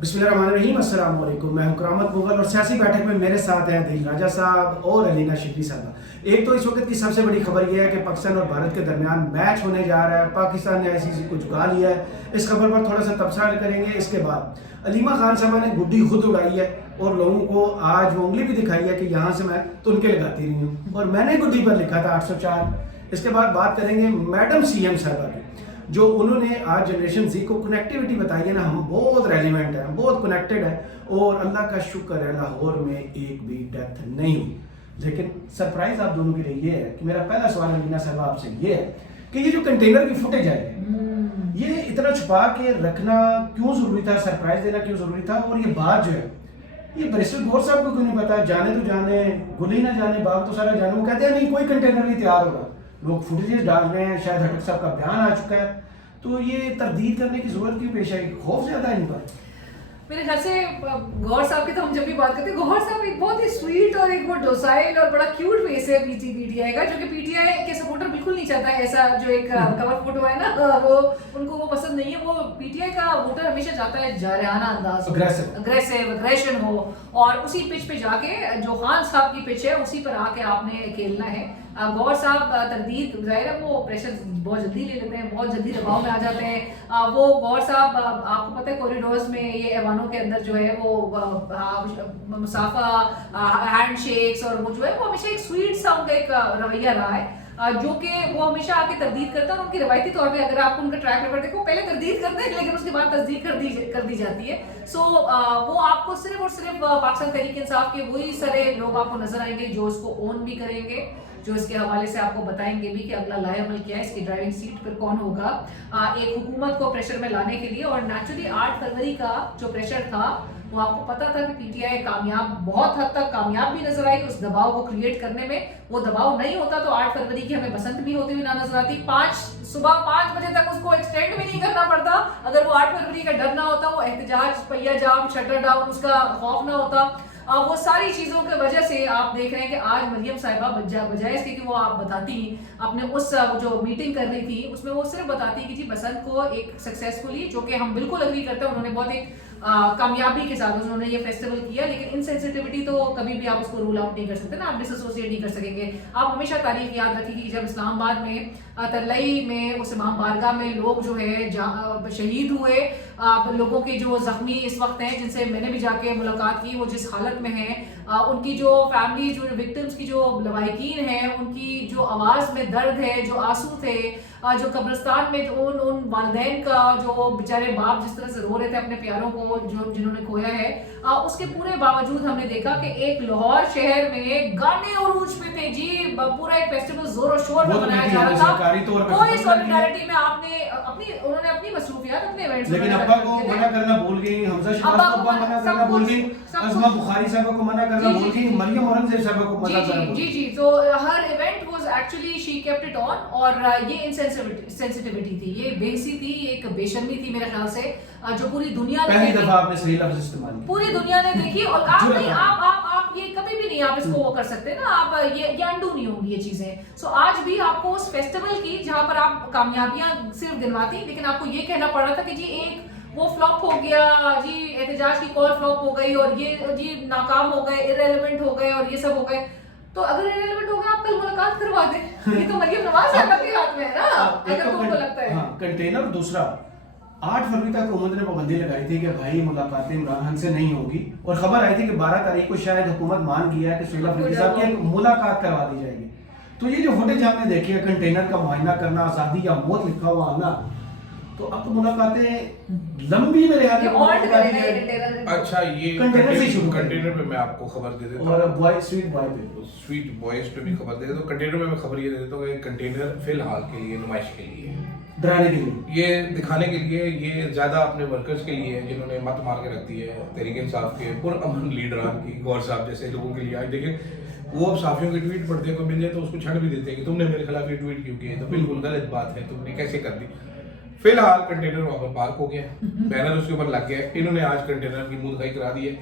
बिस्मिल्लाहिर्रहमानिर्रहीम, अस्सलाम वालेकुम। मैं हूं करामत मुगल और सियासी बैठक में मेरे साथ हैं दिल राजा साहब और अलीना शिबली साहब। एक तो इस वक्त की सबसे बड़ी खबर यह है कि पाकिस्तान और भारत के दरमियान मैच होने जा रहा है। पाकिस्तान ने आईसीसी को झुका लिया है। इस खबर पर थोड़ा सा तबसरा करेंगे। इसके बाद अलीमा खान साहबा ने गुड्डी खुद उड़ाई है और लोगों को आज वो उंगली भी दिखाई है कि यहाँ से मैं तुनके लगाती रही हूँ और मैंने गुड्डी पर लिखा था 804। इसके बाद बात करेंगे मैडम सीएम साहबा की, जो उन्होंने आज जनरेशन जी को कनेक्टिविटी बताई है ना, हम बहुत रेलिवेंट है, बहुत कनेक्टेड है और अल्लाह का शुक्र है लाहौर में एक भी डेथ नहीं हुई। लेकिन सरप्राइज आप दोनों के लिए ये है कि मेरा पहला सवाल अलीना साहब आपसे ये है कि ये जो कंटेनर की फुटेज है ये इतना छुपा के रखना क्यों जरूरी था, सरप्राइज देना क्यों जरूरी था? और ये बात जो है ये बैरिस्टर गौर साहब को क्यों नहीं पता? जाने तो जाने, गुली ना जाने, बाग तो सारा जाने। वो कहते हैं नहीं कोई कंटेनर नहीं तैयार होगा, लोग फुटेजेस डाल रहे हैं, शायद हटक साहब का बयान आ चुका है, तो ये तरदीद करने की जरूरत क्यों पेश आई? खौफ ज्यादा है इन पर? मेरे ख्याल से गौहर साहब की तो हम जब भी बात करते हैं, गौहर साहब एक बहुत ही स्वीट और एक बहुत डोसाइल और बड़ा क्यूट फेस है पीटीआई का, जो कि पीटीआई के सपोर्टर बिल्कुल नहीं चाहता है। ऐसा जो एक कवर फोटो है ना, वो उनको वो पसंद नहीं है। वो पीटीआई का वोटर हमेशा चाहता है जारहाना अंदाज, अग्रेशन हो और उसी पिच पे जाके जो खान साहब की पिच है उसी पर आके आपने खेलना है। गौहर साहब तरदीद जाहिर है वो प्रेशर बहुत जल्दी ले लेते हैं, बहुत जल्दी दबाव में आ जाते हैं। वो गौहर साहब आपको पता है कॉरिडोर्स में ये ऐवानों के अंदर जो है वो मुसाफा, हैंडशेक्स और वो जो है वो हमेशा एक स्वीट सा उनका एक रवैया रहा है, जो कि वो हमेशा आके तरदीद करता है। और उनकी रवायती तौर पे अगर आप उनका ट्रैक रिकॉर्ड देखो, पहले तरदीद करते हैं लेकिन उसके बाद तस्दीक कर दी जाती है। सो वो आपको सिर्फ और सिर्फ पाकिस्तान तहरीक इंसाफ के वही सारे लोग आपको नजर आएंगे जो इसको ओन भी करेंगे, जो इसके हवाले से आपको बताएंगे भी कि अगला लाएअमल क्या है, इसकी ड्राइविंग सीट पर कौन होगा, एक हुकूमत को प्रेशर में लाने के लिए। और नेचुरली 8 फरवरी का जो प्रेशर था वो आपको पता था कि पीटीआई कामयाब, बहुत हद तक कामयाब भी नजर आई उस दबाव को क्रिएट करने में। वो दबाव नहीं होता तो 8 फरवरी की हमें बसंत भी होती हुई ना नजर आती। सुबह 5 बजे तक उसको एक्सटेंड भी नहीं करना पड़ता अगर वो 8 फरवरी का डर ना होता, वो एहतजाज, पहिया जाम, शटर डाउन, उसका खौफ ना होता। वो सारी चीजों की वजह से आप देख रहे हैं कि आज मरियम साहिबा बजाय इसके कि वो आप बताती अपने उस जो मीटिंग कर रही थी उसमें वो सिर्फ बताती कि जी बसंत को एक सक्सेसफुली, जो कि हम बिल्कुल अग्री करते हैं, उन्होंने बहुत एक कामयाबी के साथ उन्होंने ये फेस्टिवल किया। लेकिन इनसेंसिटिविटी तो कभी भी आप उसको रूल आउट नहीं कर सकते ना, आप डिसोसिएट नहीं कर सकेंगे। आप हमेशा तारीख याद रखिए कि जब इस्लामाबाद में तरलई में उस इमाम बारगाह में लोग जो है शहीद हुए, लोगों के जो जख्मी इस वक्त हैं जिनसे मैंने भी जाके मुलाकात की, वो जिस हालत में हैं, उनकी जो फैमिली, जो विक्टिम्स की जो लवाहिकीन हैं, उनकी जो आवाज़ में दर्द है, जो आंसू थे, जो कब्रिस्तान में उन वालिदैन का जो बेचारे बाप जिस तरह से रो रहे थे अपने प्यारों को जो जिन्होंने खोया है, उसके पूरे बावजूद हमने देखा कि एक लाहौर शहर में गाने और उरूज पे थे जी, पूरा एक फेस्टिवल जोर और शोर में मनाया जा रहा था। कोई सॉलिडारिटी में उन्होंने अपनी मसरूफियात, अपने इवेंट्स, लेकिन अब्बा को मना करना भूल गई, हमजा शहबाज को मना करना भूल गई, अज़मा बुखारी साहब को मना करना भूल गई, मरियम औरंगजेब साहब को मना करना भूल गई। जी, तो हर event was actually she kept it on. और ये इनसेंसिटिविटी थी, ये बेइज्जती थी, एक बेशर्मी थी मेरे ख्याल से, जो पूरी दुनिया ने पहली दफा आपने सही लफ्ज इस्तेमाल किया, पूरी दुनिया ने देखी। और आप ये कभी भी नहीं आप इसको वो कर सकते ना, आप ये अंडू नहीं होंगी ये चीजें। सो आज भी आपको उस फेस्टिवल की जहां पर आप कामयाबियां सिर्फ गिनवाती, लेकिन आपको ये कहना पड़ रहा था कि जी एक वो फ्लॉप हो गया जी, एहतजाज की कॉल फ्लॉप हो गई और ये जी नाकाम हो गए, इररेलेवेंट हो गए और ये सब हो गए। तो अगर इररेलेवेंट हो गए आप कल मुलाकात करवा दें, ये तो मरियम नवाज साहब के हाथ में है ना, अगर तुमको लगता है। कंटेनर। दूसरा, 8 फरवरी तक हुकूमत ने पाबंदी लगाई थी कि भाई मुलाकातें इमरान खान से नहीं होगी, और खबर आई थी कि 12 तारीख को शायद हुकूमत मान गया है कि सुहेल अफरीदी साहब की एक मुलाकात करवा दी जाएगी। तो ये जो फुटेज आपने देखी है, कंटेनर का मुआयना करना, आजादी या मौत लिखा हुआ आना, तो अब तो मुलाकातें लंबी मेरे ख्याल में। अच्छा, ये कंटेनर पे मैं आपको खबर दे देता हूं, और बॉय स्वीट बॉयज पे भी खबर दे देता हूं। कंटेनर में मैं खबर ये दे देता हूं कि कंटेनर फिलहाल के लिए नुमाइश के लिए, डराने के लिए, ये दिखाने के लिए, ये ज्यादा अपने वर्कर्स के लिए जिन्होंने मत मार के रख दी है तहरीक इंसाफ के पुरअमन लीडरान की, गौर साहब जैसे लोगों के लिए। आज देखिए वो अब साफियों की ट्वीट पढ़ते को मिल जाए तो उसको छड़ भी देते हैं कि तुमने मेरे खिलाफ ये ट्वीट क्यों किए, तो बिल्कुल गलत बात है, तुमने कैसे कर दी। फिलहाल कंटेनर वहां पर पार्क हो गया, बैनर उसके ऊपर लग गया। इन्होंने आज कंटेनर की मुंह दिखाई करा दी है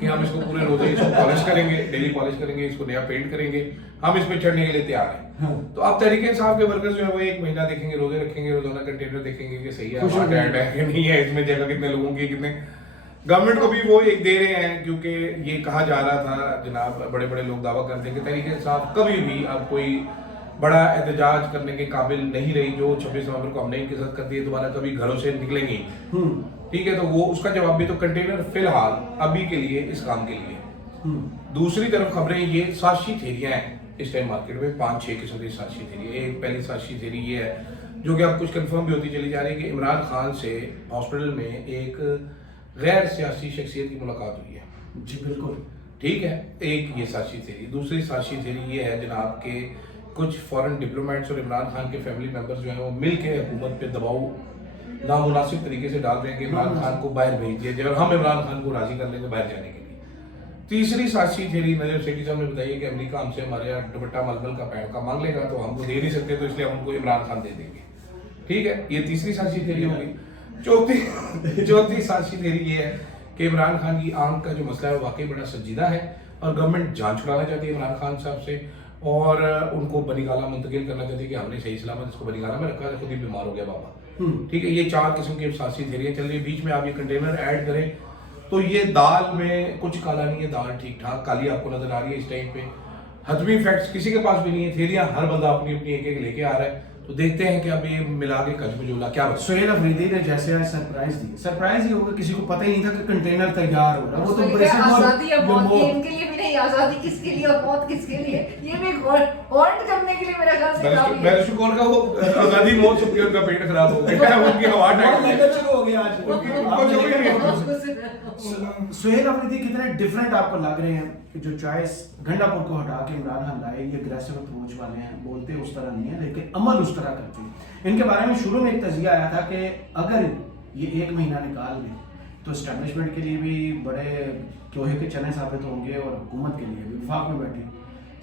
कि हम इसको पूरे रोजे इसको पॉलिश करेंगे, डेली पॉलिश करेंगे, इसको नया पेंट करेंगे, हम इस पे चढ़ने के लिए तैयार हैं। तो अब तहरीक इंसाफ के वर्कर्स जो है वो 1 महीना देखेंगे, रोजे रखेंगे, रोजाना कंटेनर देखेंगे कि सही है, अटैक है कि नहीं है, इसमें जगह कितने लोगों की, कितने गवर्नमेंट को भी वो एक दे रहे हैं, क्योंकि ये कहा जा रहा था जनाब, बड़े बड़े लोग दावा करते हैं कि तहरीक इंसाफ कभी भी अब कोई बड़ा एहतजाज करने के काबिल नहीं रही। जो 26 नवंबर को हमने इनके साथ कर दिए, दोबारा कभी घरों से निकलेंगे। ठीक है, तो वो उसका जवाब भी तो कंटेनर फिलहाल अभी के लिए इस काम के लिए। दूसरी तरफ खबरें ये साजिशी थेरियां हैं इस टाइम मार्केट में, 5-6 किस्म की साजिशी थेरी। एक पहली साजिशी थेरी ये है, जो कि अब कुछ कंफर्म भी होती चली जा रही है, कि इमरान खान से हॉस्पिटल में एक गैर सियासी शख्सियत की मुलाकात हुई है। जी बिल्कुल ठीक है, एक ये साजिशी थेरी। दूसरी साजिशी थेरी ये है जनाब के कुछ फॉरेन डिप्लोमेट्स और इमरान खान के फैमिली मेंबर्स जो हैं वो मिल के हुकूमत पे दबाव नामुनासिब तरीके से डाल रहे हैं कि इमरान खान को बाहर भेज दिया जाए और हम इमरान खान को राजी कर लेंगे बाहर जाने के लिए। तीसरी साजिशी थेरी नजर सेठी साहब ने बताई है कि अमेरिका हमसे हमारे यहाँ दुपट्टा मलमल का पैंट का मांग लेगा, तो हमको दे नहीं सकते, तो इसलिए हम उनको इमरान खान दे देंगे। ठीक है, ये तीसरी साजिशी थेरी हो गई। चौथी साजिशी थेरी ये है कि इमरान खान की आंख का जो मसला है वो वाकई बड़ा संजीदा है और गवर्नमेंट जान छुड़ाना चाहती है इमरान खान साहब से और उनको बनीगाला मुंतकिल करना चाहती है कि हमने सही सलामत इसको बनीगाला में रखा है, खुद ही बीमार हो गया बाबा। ठीक है, ये 4 किस्म की साजिशी थेरियां चल रही है। बीच में आप ये कंटेनर ऐड करें तो ये दाल में कुछ काला नहीं है, दाल ठीक ठाक काली आपको नजर आ रही है इस टाइम पे। हतमी फैक्ट्स किसी के पास भी नहीं है, थेरियां हर बंदा अपनी अपनी एक एक लेके आ रहा है। तो देखते हैं कि अब ये मिला के कजमजोला क्या बचा। सुहेल अफरीदी ने जैसे आज सरप्राइज दी, सरप्राइज ही होगा, किसी को पता ही नहीं था कि कंटेनर तैयार हो रहा है। वो तो बड़े आजादी और मौत की इनके लिए भी नहीं, आजादी किसके लिए और मौत किसके लिए, ये भी हॉल्ट करने के लिए मेरा ख्याल से काफी है। बैरिस्टर का वो आजादी मौत से उनका पेट खराब हो गया, उनकी हवा लगना शुरू हो गया आज। उनको सुहेल अफरीदी कितने डिफरेंट आपको लग रहे हैं कि जो चॉइस गंडापुर को हटा के इमरान खान लाए, ये अग्रेसिव अप्रोच वाले हैं, बोलते उस तरह नहीं है लेकिन अमल उस तरह करते हैं। इनके बारे में शुरू में एक तजिया आया था कि अगर ये 1 महीना निकाल लें तो एस्टेब्लिशमेंट के लिए भी बड़े लोहे के चने साबित होंगे और हुकूमत के लिए भी विफाक में बैठे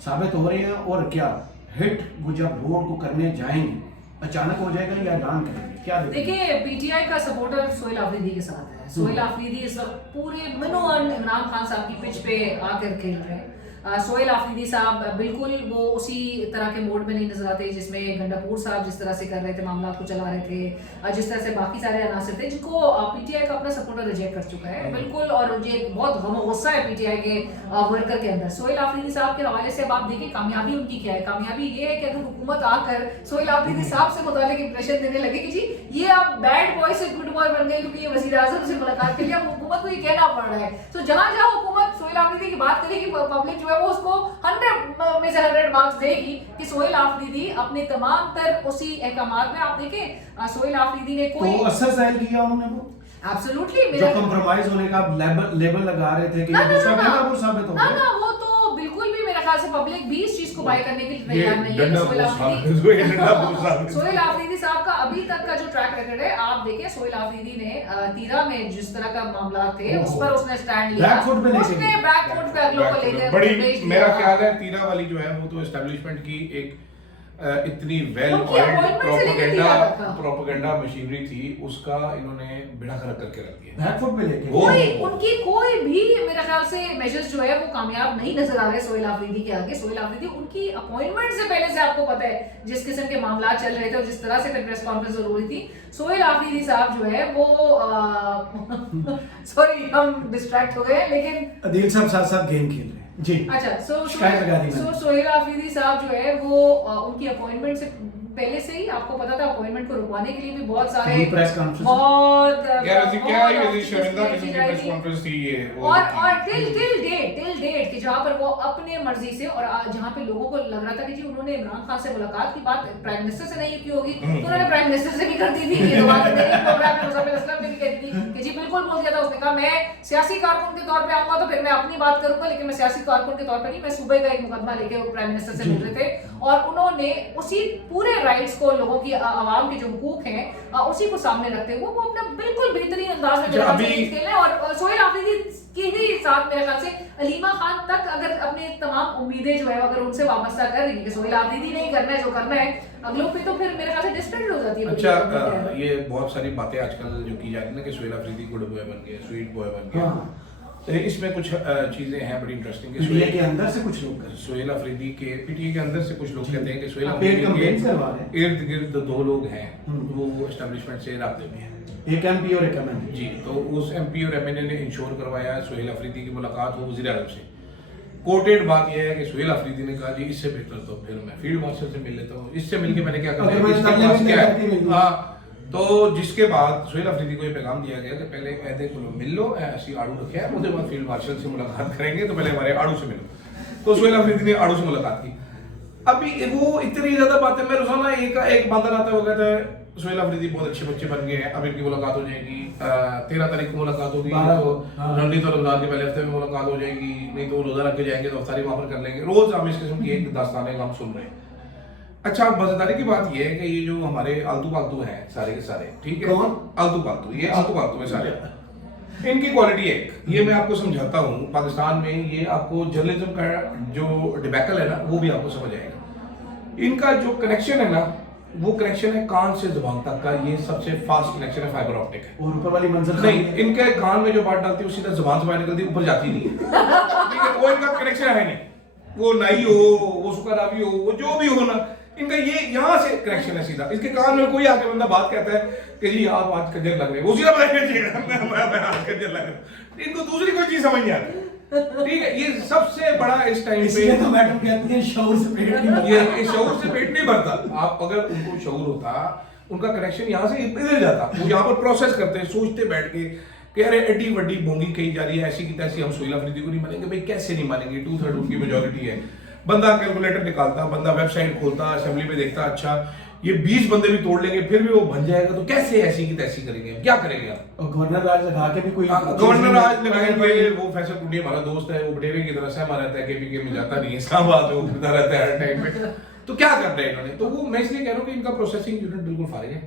साबित हो रहे हैं। और क्या हिट वो जब रोड को करने जाएंगे अचानक हो जाएगा या ऐलान करेंगे, क्या देखिए पीटीआई का सपोर्टर सोहेल आफरीदी के साथ है। सोहेल आफरीदी इस वक्त पूरे मनोअन इमरान खान साहब की पिच पे आकर खेल रहे हैं। सोहेल आफरीदी साहब बिल्कुल वो उसी तरह के मोड में नहीं नजर आते जिसमें गंडापुर साहब जिस तरह से कर रहे थे, मामला को चला रहे थे, जिस तरह से बाकी सारे अनासर थे जिनको पीटीआई का अपना सपोर्टर रिजेक्ट कर चुका है बिल्कुल। और ये बहुत गम गुस्सा है पीटीआई के वर्कर के अंदर। सोहेल आफरीदी साहब के हवाले से अब आप देखिए कामयाबी उनकी क्या है। कामयाबी ये है कि अगर हुकूमत आकर सोहेल आफरीदी साहब से मुतालिक इंप्रेशन देने लगे कि जी ये आप बैड बॉय से गुड बॉय बन गए क्योंकि ये वजीर आजम से मुलाकात के लिए अब हुकूमत को ये कहना पड़ रहा है। तो जहां जहां हुकूमत सोहेल आफरीदी की बात करेगी पब्लिक जो है वो उसको 100 में से 100 मार्क्स देगी कि सोहेल आफरीदी अपने तमाम तर उसी अहकामात में आप देखें सोहेल आफरीदी ने कोई तो असर जाहिर किया उन्होंने वो एब्सोल्युटली जो कंप्रोमाइज होने का लेबल लगा रहे थे कि दूसरा गंडापुर साबित हो ना गया। ना वो तो बिल्कुल भी मेरे ख्याल से पब्लिक भी इस चीज को बाय करने के लिए तैयार नहीं है। सोहेल आफरीदी साहब का अभी तक का जो ट्रैक रिकॉर्ड है आप देखिए, सोहेल आफरीदी ने तीरा में जिस तरह का मामला थे उस पर उसने स्टैंड लिया, उसने बैकफुट पे अगलों को लेकर बड़ी मेरा ख्याल है तीरा वाली जो है वो तो एस्टेब्लिशमेंट की एक इतनी वेल प्रोपेगेंडा मशीनरी थी, उसका इन्होंने बिना खरक करके रख दिया बैकफुट पे लेके। कोई उनकी कोई भी मेरे ख्याल से मेजर्स जो है वो कामयाब नहीं नजर आ रहे सोहेल आफरीदी के आगे। सोहेल आफरीदी उनकी अपॉइंटमेंट से पहले से आपको पता है जिस किस्म के मामला चल रहे थे और जिस तरह से प्रेस कॉन्फ्रेंस हो रही थी, सोहेल आफरीदी साहब जो है वो सॉरी हम डिस्ट्रैक्ट हो गए लेकिन अदील साहब साथ साथ गेम खेल रहे हैं जी। अच्छा सो सोहेल आफरीदी साहब जो है वो उनकी अपॉइंटमेंट से पहले से ही आपको पता था अपॉइंटमेंट को रुकवाने के लिए भी बहुत सारे प्रेस कॉन्फ्रेंस बहुत यार ऐसी क्या है ये शर्मिंदा किस्म की प्रेस कॉन्फ्रेंस थी ये और टिल डेट कि जहां पर वो अपने मर्जी से और जहां पे लोगों को लग रहा था कि जी उन्होंने इमरान खान से मुलाकात की बात प्राइम मिनिस्टर से नहीं की होगी तो उन्होंने प्राइम मिनिस्टर से भी कर दी थी। ये तो बात मेरे प्रोग्राम में मुज़फ्फर असलम ने भी कह दी थी कि जी बिल्कुल बोल दिया था। उसने कहा मैं सियासी कारकुन के तौर पे आऊंगा तो फिर मैं अपनी बात करूंगा लेकिन मैं सियासी कारकुन के तौर पे नहीं, मैं सूबे का एक मुकदमा लेके प्राइम मिनिस्टर से मिल रहे थे और उन्होंने उसी पूरे राइट्स को लोगों की आवाम के जो हुकूक हैं उसी को सामने रखते हुए वो अपना बिल्कुल बेहतरीन अंदाज में खेल रहे हैं। और सोहेल आफरीदी के ही साथ मेरे ख्याल से अलीमा खान तक अगर अपने तमाम उम्मीदें जो है अगर उनसे वाबस्ता कर रही है कि सोहेल आफरीदी नहीं करना है जो करना है अगलों पे, तो फिर मेरे ख्याल से डिस्ट्रैक्ट हो जाती है। अच्छा ये बहुत सारी बातें आजकल जो की जा रही है ना कि सोहेल आफरीदी गुड बॉय बन गया, स्वीट बॉय बन गया, तो इसमें कुछ चीजें हैं बड़ी इंटरेस्टिंग। पीटीआई के अंदर से कुछ लोग सोहेल आफरीदी के पीटीआई के अंदर से कुछ लोग कहते हैं कि सोहेल आफरीदी के इर्द गिर्द 2 लोग हैं वो एस्टेब्लिशमेंट से राब्ते में हैं। एक MP और एक MNA। जी, तो उस MP और MNA ने इंश्योर करवाया सुहेल अफरीदी की मुलाकात हो वज़ीर आज़म से। कोटेड बात यह है कि सुहेल अफरीदी ने कहा जी इससे बेहतर तो फिर मैं फील्ड मार्शल से मिल लेता हूँ, इससे मिलके मैंने क्या करना है, इसके पास क्या है। हाँ, तो जिसके बाद सुहेल अफरीदी को ये पैगाम दिया गया कि पहले ऐदे को मिल लो, ऐसी आड़ू रखे है, उसके बाद फील्ड मार्शल से मुलाकात करेंगे, तो पहले हमारे आड़ू से मिलो। तो सुहेल अफरीदी ने आड़ू से मुलाकात की। अभी वो इतनी ज्यादा बातें, मैं रोजाना एक बात आता है, वो कहता है सुहेल अफरीदी बहुत अच्छे बच्चे बन गए हैं, अब इनकी मुलाकात हो जाएगी, 13 तारीख को मुलाकात होगी, तो रणनीत और रमजान के पहले हफ्ते में मुलाकात हो जाएगी, नहीं तो रोजा रख के जाएंगे तो अफ्तारी वहां पर कर लेंगे। रोज हम इस किस्म की एक दास्तानें हम सुन रहे हैं। अच्छा, मजेदारी की बात यह है कि ये जो हमारे आलतू पालतू हैं सारे के सारे, ठीक है, आलतू पालतू, ये आलतू पालतू है सारे, इनकी क्वालिटी एक, ये मैं आपको समझाता हूँ। पाकिस्तान में ये आपको जर्नलिज्म का जो डिबैकल है ना, वो भी आपको समझ आएगा। इनका जो कनेक्शन है ना, वो कनेक्शन है कान से जुबान तक का, ये सबसे फास्ट कनेक्शन है, फाइबर ऑप्टिक है। और ऊपर वाली मंजिल नहीं, इनके कान में जो बात डालती है वो सीधा जुबान से बाहर निकलती है, ऊपर जाती नहीं है। ठीक है, वो इनका कनेक्शन है नहीं, वो नाई हो, वो सुकरावी हो, वो जो भी हो ना, इनका ये यहाँ से कनेक्शन है सीधा। इसके कान में कोई आके बंदा बात कहता है कि जी आप आज कंजर लग रहे हैं, वो सीधा मैं आज कंजर लग रहा हूँ। इनको दूसरी कोई चीज समझ नहीं आती। ठीक है, ये सबसे बड़ा इस टाइम पे, तो मैडम कहती है शऊर से पेट नहीं भरता। ये शऊर से पेट नहीं भरता। आप अगर उनको शऊर होता, उनका कनेक्शन यहाँ से इधर जाता, वो यहाँ पर प्रोसेस करते हैं, सोचते बैठ के कि अरे एडी वड्डी बोंगी कही जा रही है, ऐसी की तैसी, हम सुहेल अफरीदी को नहीं मानेंगे। भाई कैसे नहीं मानेंगे, 2/3 उनकी मेजोरिटी है। बंदा कैलकुलेटर निकालता, बंदा वेबसाइट खोलता, असेंबली में देखता, अच्छा ये 20 बंदे भी तोड़ लेंगे फिर भी वो बन जाएगा, तो कैसे ऐसी की तैसी करेंगे, क्या करेंगे आप? और गवर्नर राज लगा के भी कोई गवर्नर राज लगाएंगे। वो फैसल टूडी हमारा दोस्त है, वो बटेरे की तरह सहमा रहता है, केपीके में जाता नहीं है, इस्लामाबाद में उठता रहता है हर टाइम पे। तो क्या कर रहे हैं इन्होंने? तो वो मैं इसलिए कह रहा हूँ कि इनका प्रोसेसिंग यूनिट बिल्कुल फारिग है।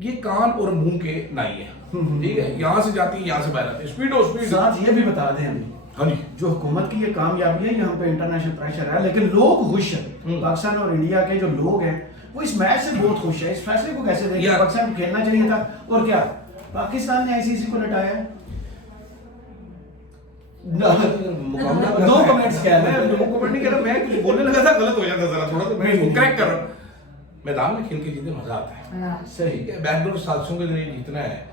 ये कान और मुंह के नाई है, ठीक है, यहाँ से जाती है, यहाँ से बाहर आती है, स्पीड। साथ ये भी बता दें हमें, हाँ जी, जो हुकूमत की ये कामयाबी है, यहाँ पे इंटरनेशनल प्रेशर है, लेकिन लोग खुश हैं। पाकिस्तान और इंडिया के जो लोग हैं वो इस मैच से बहुत खुश है। इस फैसले को कैसे देखें? पाकिस्तान को खेलना चाहिए था, और क्या पाकिस्तान ने आईसीसी को लटाया? दो कमेंट्स क्या है, मैं लोगों कमेंट नहीं कर रहा, मैं कुछ बोलने लगा था गलत हो जाता जरा थोड़ा, तो मैं इसको करेक्ट कर रहा हूँ। मैदान में खेल के जीते मजा आता है, सही है। बैंगलोर साजिशों के लिए जीतना है,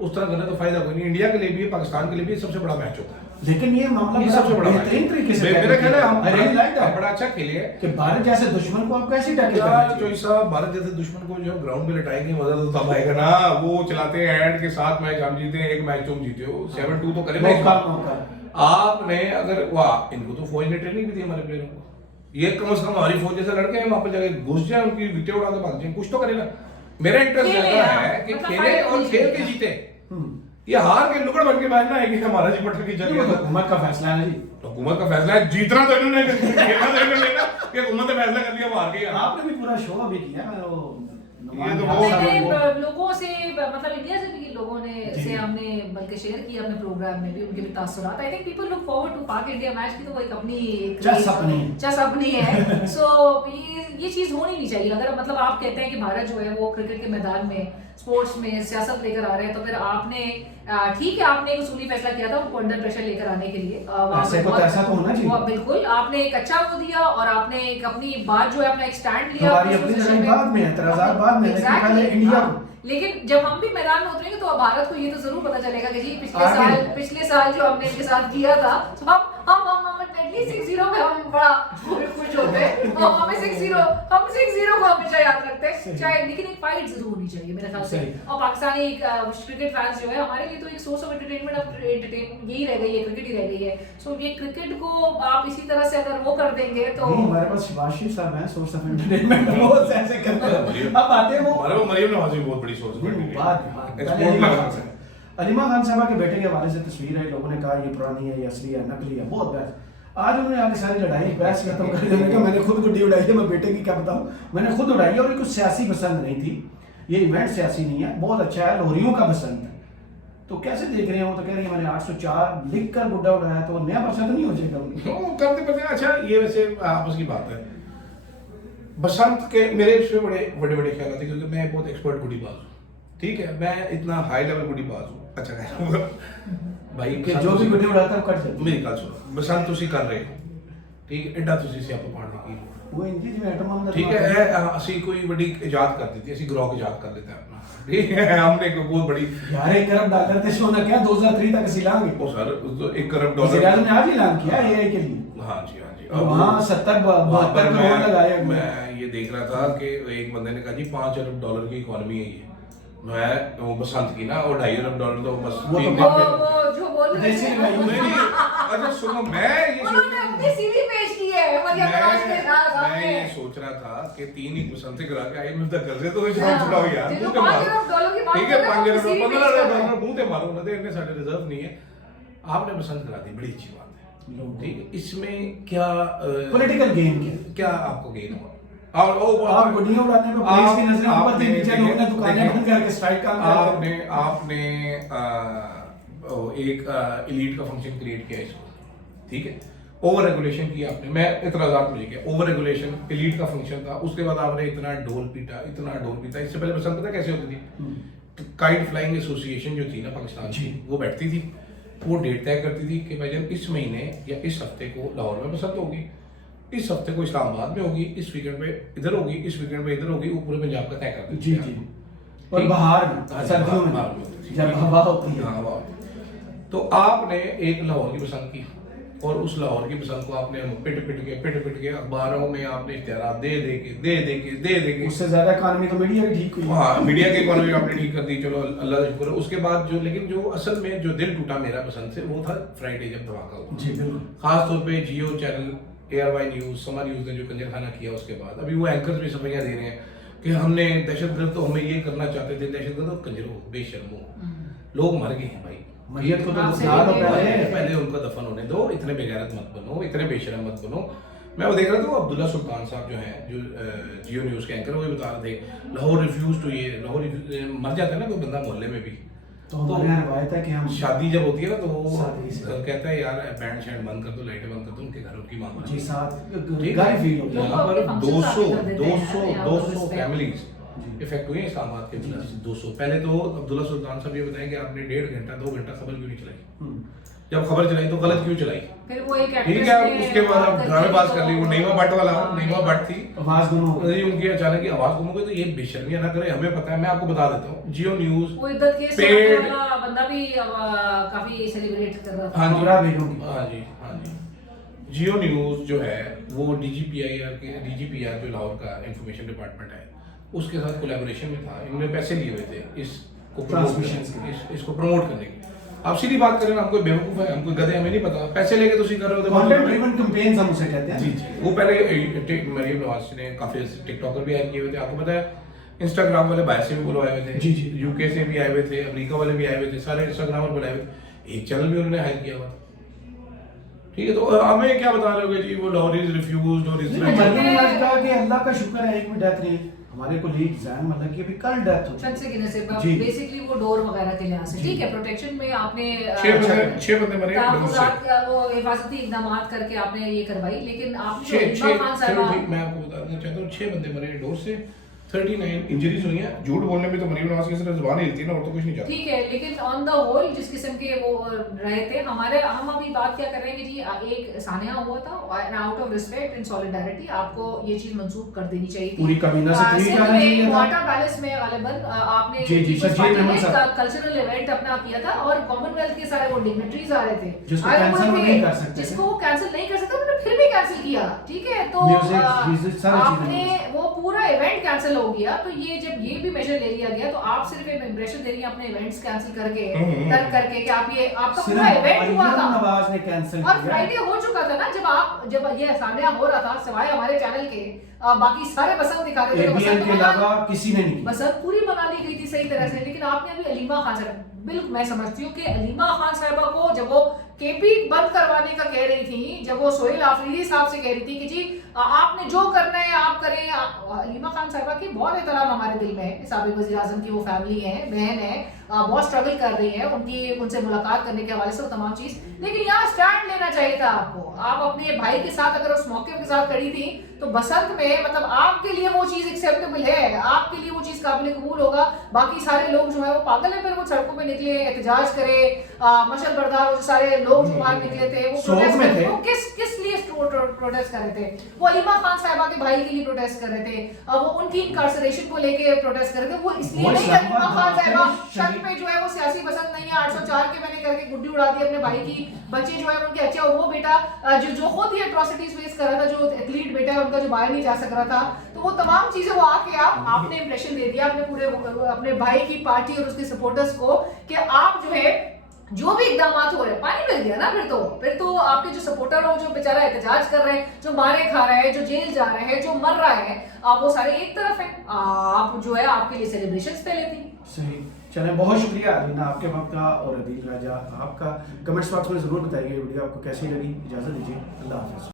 उस तरह करने तो फायदा कोई नहीं। इंडिया के लिए भी, पाकिस्तान के लिए भी सबसे बड़ा मैच होता है, लेकिन ये मामला सबसे बड़ा बेहतरीन तरीके से मेरा ख्याल है हम बड़ा अच्छा खेले हैं कि भारत जैसे दुश्मन को आप कैसे टैकल यार। करेंगे? चोई साहब, भारत जैसे दुश्मन को जब ग्राउंड में लटाएंगे मजा तो तब आएगा ना। वो चलाते हैं ऐड के 7 मैच हम जीते हैं, 1 मैच तुम जीते हो, 7-2 तो करेगा मौका। आपने। अगर वाह, इनको तो फौज ने ट्रेनिंग भी दी हमारे प्लेयरों को, ये कम से कम हमारी फौज जैसे लड़के हैं, वहां पर जाके घुस जाए, उनकी विकेट उड़ा के भाग जाए, कुछ तो करेगा। मेरा इंटरेस्ट रहता है कि खेले और खेल के जीते। ये हार के लुकड़ बन के बैठना है कि हमारा जी पटल की चल गया। हुकूमत का फैसला है जी, हुकूमत का फैसला है, जीतना तो इन्होंने, खेलना तो इन्होंने ना, कि हुकूमत ने फैसला कर लिया, वो हार गई। आपने भी पूरा शो अभी किया है, ये तो हमने लोगों से, मतलब इंडिया से भी लोगों ने से हमने बल्कि शेयर किया अपने प्रोग्राम में भी, उनके भी तासुरात। I think people look forward to Pak India match की, तो वो एक अपनी चस अपनी है। सो ये चीज होनी नहीं चाहिए। अगर मतलब आप कहते हैं कि भारत जो है वो क्रिकेट के मैदान में, स्पोर्ट्स में सियासत लेकर आ रहे हैं, तो फिर आपने ठीक है, आपने एक उसूली फैसला किया था उनको अंडर प्रेशर लेकर आने के लिए, ऐसा तो होना चाहिए। बिल्कुल, आपने एक अच्छा वो दिया और आपने एक अपनी बात जो है, अपना एक स्टैंड लिया। हमारी अपनी लड़ाई बाद में, एतराज़ात बाद में, लेकिन पहले इंडिया को। लेकिन जब हम भी मैदान में उतरेंगे तो भारत को ये तो जरूर पता चलेगा कि जी पिछले साल जो हमने इनके साथ किया था, तो हम एटलीस्ट 6-0 में हम बड़ा खुश होते हैं, और हमें 6-0 को हमेशा याद रखते हैं चाहे, लेकिन एक फाइट जरूर होनी चाहिए मेरे ख्याल से। और पाकिस्तानी क्रिकेट फैंस जो है हमारे लिए तो एक सोर्स ऑफ एंटरटेनमेंट, अब यही रह गई है, क्रिकेट ही रह गई है। सो ये क्रिकेट को आप इसी तरह से अगर वो कर देंगे तो हमारे पास वाशिफ साहब हैं, सोर्स ऑफ एंटरटेनमेंट, वो ऐसे करते हैं। अब आते हैं वो हमारे को मरियम नवाज भी बहुत बड़ी source of entertainment. Aleema Khan साहबा के बेटे के हवाले से तस्वीर है, लोगों ने कहा ये पुरानी है, ये असली है, नकली है, बहुत बहस। आज उन्होंने आगे सारी लड़ाई बहस खत्म कर दी। मैंने खुद गुड्डी उड़ाई है, मैं बेटे की क्या बताऊं, मैंने खुद उड़ाई है, और ये कुछ सियासी पसंद नहीं थी, ये इवेंट सियासी नहीं है, बहुत अच्छा है, लोहरियों का पसंद है। तो कैसे देख रहे हैं? वो तो कह रही है मैंने 804 लिख कर गुड्डा उड़ाया, तो नया पर्सन तो नहीं हो जाएगा करते पते। अच्छा, ये वैसे आपस की बात है, बसंत के मेरे इसमें बड़े बड़े ख्याल थे, क्योंकि मैं बहुत एक्सपर्ट गुड़ीबाज हूँ, ठीक है, मैं इतना हाई लेवल गुड़ीबाज हूँ। अच्छा कह भाई कि जो भी गुड्डे उड़ाता है कट जाता है। मेरी बात सुनो, बसंत तुसी कर रहे हो, ठीक है एडा ਤੁਸੀਂ ਸਿਆਪਾ ਪਾੜਨੇ की वो इनकी जो एटम बम ठीक है ਅਸੀਂ कोई बड़ी इजाद कर दी थी ਅਸੀਂ ग्रोक इजाद कर लेते हैं अपना ठीक है हमने कोई बहुत बड़ी यार $1 अरब थे सोना क्या 2003 तक सिलाएंगे ओ सर $1 अरब वज़ीर आज़म ने आज ऐलान किया एआई के लिए। हाँ जी हाँ जी और वहाँ 70-72 करोड़ लगाए। मैं ये देख रहा था कि एक बंदे ने कहा जी $5 अरब की इकोनॉमी है ये मैं वो बसंत की ना और $2.5 अरब तो बस वो तो 3 वो दिन में वो जो बोल रहे देसी थे भाई। नहीं अच्छा सुनो मैं ये उन्होंने अपनी सीवी पेश की है मरियम नवाज के साथ मैं आपने ये सोच रहा था कि 3 ही बसंत करा के आई मुझे कर्जे तो शाम छुड़ाओ यार जिनको मुंह ते $5 मारो की बात ठीक है कर रहे हो, 5 CV $15 पेश कर रहे हैं। मुंह ते मारो ना इतने साढ़े रिजर्व नहीं है आपने बसंत करा दी बड़ी अच्छी बात है ठीक है इसमें क्या पॉलिटिकल गेम क्या आपको गेन हुआ और वो आप गुडियां उड़ाने पे पुलिस की नजरें ऊपर थी, नीचे लोगों ने दुकानें देखिए, बंद करके स्ट्राइक काम कर रहे थे। आपने एक इलीट का फंक्शन क्रिएट किया इसको ठीक है ओवर रेगुलेशन किया आपने मैं इतराजात मुझे किया ओवर रेगुलेशन इलीट का फंक्शन था उसके बाद आपने इतना ढोल पीटा इससे पहले बसंत पता कैसे होती थी काइट फ्लाइंग एसोसिएशन जो थी ना पाकिस्तान की वो बैठती थी वो डेट तय करती थी कि भाई इस महीने या इस हफ्ते को लाहौर में बसंत होगी इस हफ्ते को इस्लामाबाद में होगी इस वीकेंड में इधर होगी इस वीकेंड में इधर होगी वो पूरे पंजाब का तय करती थी जी जी और बाहर में हाँ, सर्दियों में बाहर होती थी। जब हवा होती है हाँ, हवा होती है। तो आपने एक लाहौर की बसंत की और उस लाहौर की बसंत को आपने पिट के अखबारों में आपने इश्तेहार दे के उससे ज्यादा इकोनॉमी तो मीडिया की ठीक हुई। हाँ मीडिया की इकोनॉमी आपने ठीक कर दी चलो अल्लाह का शुक्र है उसके बाद जो लेकिन जो असल में जो दिल टूटा मेरा बसंत से वो था फ्राइडे जब धमाका हुआ जी बिल्कुल। खास तौर पे जियो चैनल ARY न्यूज समा न्यूज ने जो कंजरखाना किया उसके बाद अभी वो एंकर्स भी सफाइयां दे रहे हैं कि हमने दहशतगर्द तो हमें ये करना चाहते थे दहशतगर्द तो कंजरो बेशर्मो लोग मर गए हैं भाई मैयत को तो आपसे दफना दो लेके पहले उनको दफन होने दो इतने बेगैरत मत बनो इतने बेशरम मत बनो मैं वो देख रहा था अब्दुल्ला सुल्तान साहब जो हैं जो जियो न्यूज के एंकर वो भी बता रहे थे लाहौर रिफ्यूज टू ये लाहौर मर जाता है ना कोई बंदा मोहल्ले में भी तो हमारे यहाँ रवायत है कि हम शादी जब होती है ना तो वो शादी से। कहता है यार बैंड शैंड बंद कर दो लाइटें बंद कर दो उनके घरों की मांग जी साथ ठीक गाय है फील होती है। यहाँ पर लोग अपने 200 फंक्शन काफी कर देते हैं, यहाँ पर 200 respect। फैमिलीज इफेक्ट हुई है इस्लामाबाद के प्लस 200 पहले तो अब्दुल्ला सुल्तान साहब ये बताएं कि आपने 1.5 घंटा 2 घंटा खबर क्यों नहीं चलाई जब खबर चलाई तो गलत क्यों चलाई फिर वो एक ठीक है उसके बाद अब ड्रामेबाज कर ली वो नईमा भट्ट वाला नईमा भट्ट थी आवाज गुम हो गई। उनकी अचानक ही आवाज गुम हो गई तो ये बेशर्मियां ना करे हमें पता है मैं आपको बता देता हूँ जियो न्यूज वो इद्दत केस पेड वाला बंदा भी काफी सेलिब्रेट कर रहा था हाँ जी नूरा बेगम की। हाँ जी हाँ जी जियो न्यूज जो है वो DGPR जो लाहौर का इंफॉर्मेशन डिपार्टमेंट है उसके साथ कोलैबोरेशन में था इन्होंने पैसे लिए हुए थे इसको Transmissions के। इसको प्रमोट करने के आप सीधी बात करें हम कोई बेवकूफ है हम कोई गधे हमें नहीं पता पैसे लेके तो कर रहे कंटेंट हो ड्रिवन कैंपेन्स हम उसे कहते हैं। जी जी वो पहले मरियम नवाज ने काफी टिकटॉकर भी हायर किए हुए थे आपको पता है इंस्टाग्राम वाले बाहर से भी बुलवाए हुए थे जी, जी। यूके से भी आए हुए थे अमेरिका वाले भी आए हुए थे सारे इंस्टाग्रामर बुलाए हुए थे एक चैनल भी उन्होंने हायर किया हुआ था ठीक है तो हमें क्या बता रहे हो जी वो लॉरीज रिफ्यूज और नहीं, मरियम ने आज कहा कि अल्लाह का शुक्र है एक भी डेथ नहीं। हमारे कोलीग जैन मतलब की अभी कल डेथ हो छत से गिरने से जी। बेसिकली वो डोर वगैरह के लिहाज से ठीक है प्रोटेक्शन में आपने 6 बंदे मरे डोर से तहफुज़ात, वो हिफाजती इकदाम करके आपने ये करवाई लेकिन आपने जो 6 इमरान खान साहब मैं आपको बताना चाहता हूँ 6 बंदे मरे डोर से 39 इंजरीज हुई हैं झूठ बोलने में तो मरियम नवाज की सिर्फ जुबान हिलती है ना और तो कुछ नहीं चाहता ठीक है लेकिन ऑन द होल जिस किस्म के वो रहे थे हम अभी बात क्या कर रहे हैं कि जी एक सानिया हुआ था and out of respect in solidarity आपको ये चीज मंसूब कर देनी चाहिए थी पूरी काबीना से ट्वीट आना चाहिए था। वाटर पैलेस में गालिबन आपने जी, जी, शकील अहमद साहब। कल्चरल इवेंट अपना किया था और कॉमनवेल्थ के सारे वो डिग्निटरीज आ रहे थे जिसको आए हुए cancel थे, नहीं कर सकते थे। जिसको कैंसिल नहीं कर सकते उन्होंने फिर भी कैंसिल किया ठीक है तो Music, सारी चीजें आपने वो पूरा इवेंट कैंसिल हो गया तो ये जब ये भी मेजर ले लिया गया तो आप सिर्फ एक इंप्रेशन दे रही हैं अपने इवेंट्स कैंसिल करके तर्क करके कि आप ये आपका पूरा इवेंट हुआ था नवाज ने कैंसिल और फ्राइडे हो चुका था ना जब ये सानिया हो रहा था सिवाय हमारे चैनल के बाकी सारे बसंत दिखा रहे थे तो एबीएन बसंत के अलावा किसी ने नहीं किया। बसंत पूरी मना ली गई थी सही तरह से लेकिन आपने अभी अलीमा खान साहब बिल्कुल मैं समझती हूँ कि अलीमा खान साहिबा को जब वो केपी बंद करवाने का कह रही थी जब वो सोहेल आफरीदी साहब से कह रही थी कि जी आपने जो करना है आप करें अलीमा खान साहिबा की बहुत एहतराम हमारे दिल में है साबिक वज़ीर आज़म की वो फैमिली है बहन है बहुत स्ट्रगल कर रही है उनसे मुलाकात करने के हवाले से तमाम चीज लेकिन यहाँ स्टैंड लेना चाहिए था आपको आप अपने भाई के साथ अगर उस मौके के साथ खड़ी थी तो बसंत में मतलब आपके लिए वो चीज एक्सेप्टेबल है आपके लिए वो चीज काबिल कबूल होगा बाकी सारे लोग जो है वो पागल है फिर वो सड़कों पे निकले एहतजाज करे मशल बरदार वो सारे लोग जो बाहर निकले थे वो शौक में थे। वो किस लिए प्रोटेस्ट कर रहे थे, वो अलीमा खान साहिबा के भाई के लिए प्रोटेस्ट कर रहे थे, वो उनकी इनकार्सरेशन को लेके प्रोटेस्ट कर रहे थे। वो इसलिए नहीं कि अलीमा खान साहिबा शक पे जो है वो सियासी पसंद नहीं है, 804 के मैंने करके गुड्डी उड़ा दी अपने भाई की, बच्चे जो है उनके अच्छे, और वो बेटा जो खुद ही एट्रोसिटीज फेस कर रहा था, जो एथलीट बेटा है उनका, जो बाहर नहीं जा सक रहा था, तो वो तमाम चीजें वो आके आपने इंप्रेशन दे दिया अपने पूरे अपने भाई की पार्टी और उसके सपोर्टर्स को कि आप जो है जो भी इकदाम हो रहे हैं, पानी मिल गया ना। फिर तो आपके जो सपोर्टर हो, जो बेचारा एहतजाज कर रहे हैं, जो मारे खा रहे हैं, जो जेल जा रहे हैं, जो मर रहे हैं, वो सारे एक तरफ है। आप जो है आपके लिए सेलिब्रेशंस पहले थी। सही, चलें, बहुत शुक्रिया अलीना आपके वक्त का, और अदील राजा आपका। कमेंट्स बॉक्स में जरूर बताइए वीडियो आपको कैसी लगी। इजाजत दीजिए, अल्लाह हाफिज़।